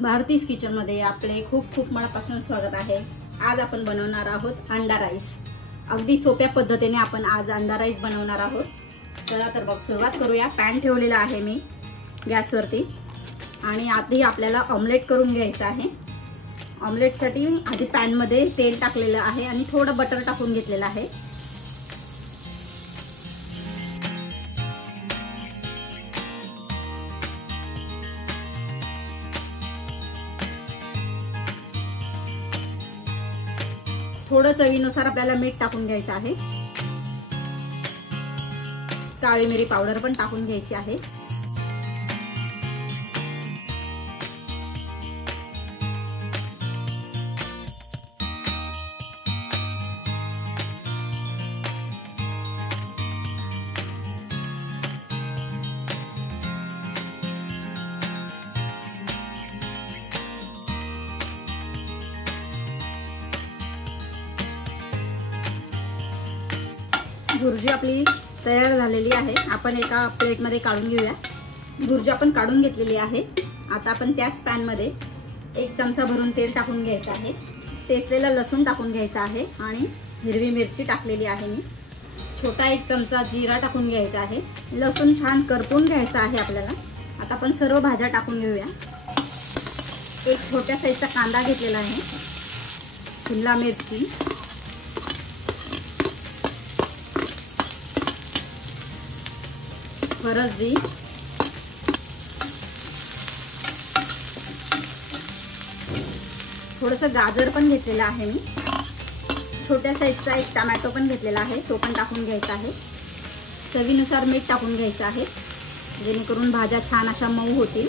भारतीज kitchen मध्ये आपले खूप खूप मनापासून स्वागत आहे। आज आपण बनवणार आहोत अंडा राईस। अगदी सोप्या पद्धतीने आपण आज अंडा राईस बनवणार आहोत। चला तर मग सुरुवात करूया। पॅन ठेवलेला आहे मी गॅसवरती आणि आधी आपल्याला ऑमलेट करून घ्यायचं आहे। ऑमलेटसाठी आधी पॅन मध्ये तेल टाकलेलं आहे आणि थोडं बटर टाकून घेतलेलं आहे। थोडं चवीनुसार आपल्याला मीठ टाकून घ्यायचं आहे। काळी मिरी पावडर पण टाकून घ्यायची आहे। भुर्जी आपली तयार झालेली आहे। आपण एका प्लेट मध्ये काढून घेऊया। भुर्जी आपण काढून घेतलेली आहे। आता आपण त्याच पॅन मध्ये 1 चमचा भरून तेल टाकून घ्यायचं आहे। ठेचलेला लसूण टाकून घ्यायचा आहे आणि हिरवी मिरची टाकलेली आहे मी। छोटा 1 चमचा जिरा टाकून घ्यायचा आहे। लसूण छान करपून घ्यायचा आहे आपल्याला। आता आपण सर्व भाज्या टाकून घेऊया। एक छोट्या साईजचा कांदा घेतलेला आहे, शिमला मिरची, फरसबी, थोडंसं गाजर पण घेतलेला आहे मी। छोट्या साईजचा 1 टोमॅटो पण घेतलेला आहे, तो पण टाकून घ्यायचा आहे। चवीनुसार मीठ टाकून घ्यायचं आहे जेणेकरून भाज्या छान अशा मऊ होतील।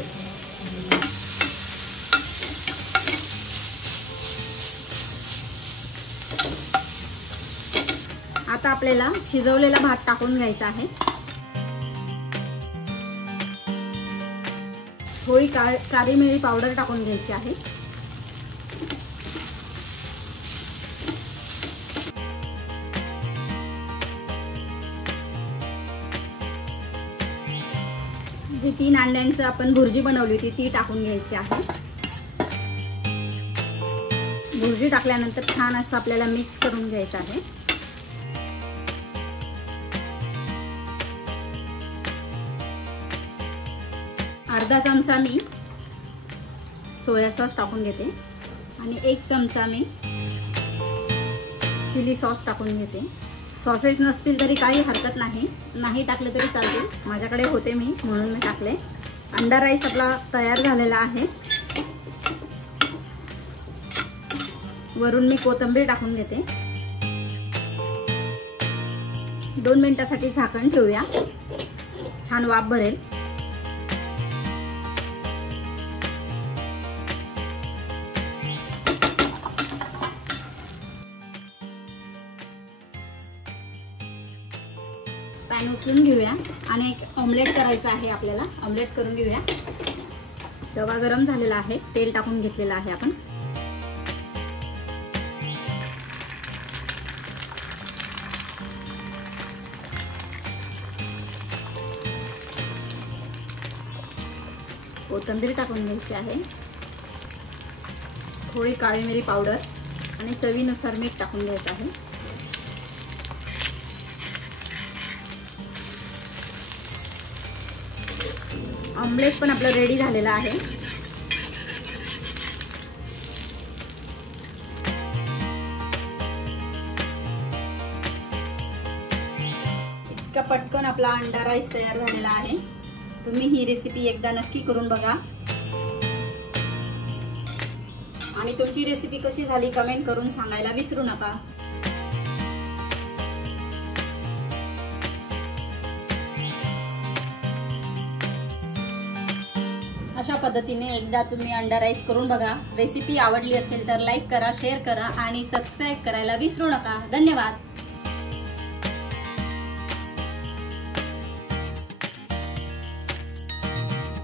आता आपल्याला शिजवलेला भात टाकून घ्यायचा आहे। थोडी काळी मिरी पावडर टाकून घ्यायची आहे। जी 3 अंड्यांची आपण भुर्जी बनवली होती ती टाकून घ्यायची आहे। भुर्जी टाकल्यानंतर छान असं आपल्याला मिक्स करून घ्यायचं आहे। अर्धा चमचा मी सोया सॉस टाकून घेते आणि 1 चमचा मी चिली सॉस टाकून घेते। सॉसेस नसतील तरी काही हरकत नाही टाकले तरी चालतील। माझ्याकडे होते मी म्हणून मी टाकले। अंडा राईस आपला तयार झालेला आहे। वरून मी कोथिंबीर टाकून घेते। 2 मिनिटांसाठी झाकण ठेवूया, छान वाफ भरेल। पॅन उचलून घेऊया आणि एक ऑमलेट करायचा आहे आपल्याला। ऑमलेट करून घेऊया। तवा गरम झालेला आहे, तेल टाकून घेतलेला आहे आपण। कोथिंबीर टाकून घ्यायची आहे, थोडी काळी मिरी पावडर आणि चवीनुसार मीठ टाकून घ्यायचं आहे। ऑमलेट पण आपलं रेडी झालेलं आहे। इतका पटकन आपला अंडा राईस तयार झालेला आहे। तुम्ही ही रेसिपी एकदा नक्की करून बघा आणि तुमची रेसिपी कशी झाली कमेंट करून सांगायला विसरू नका। अशा पद्धतीने एकदा तुम्ही अंडा राईस करून बघा। रेसिपी आवडली असेल तर लाईक करा, शेअर करा आणि सबस्क्राइब करायला विसरू नका। धन्यवाद।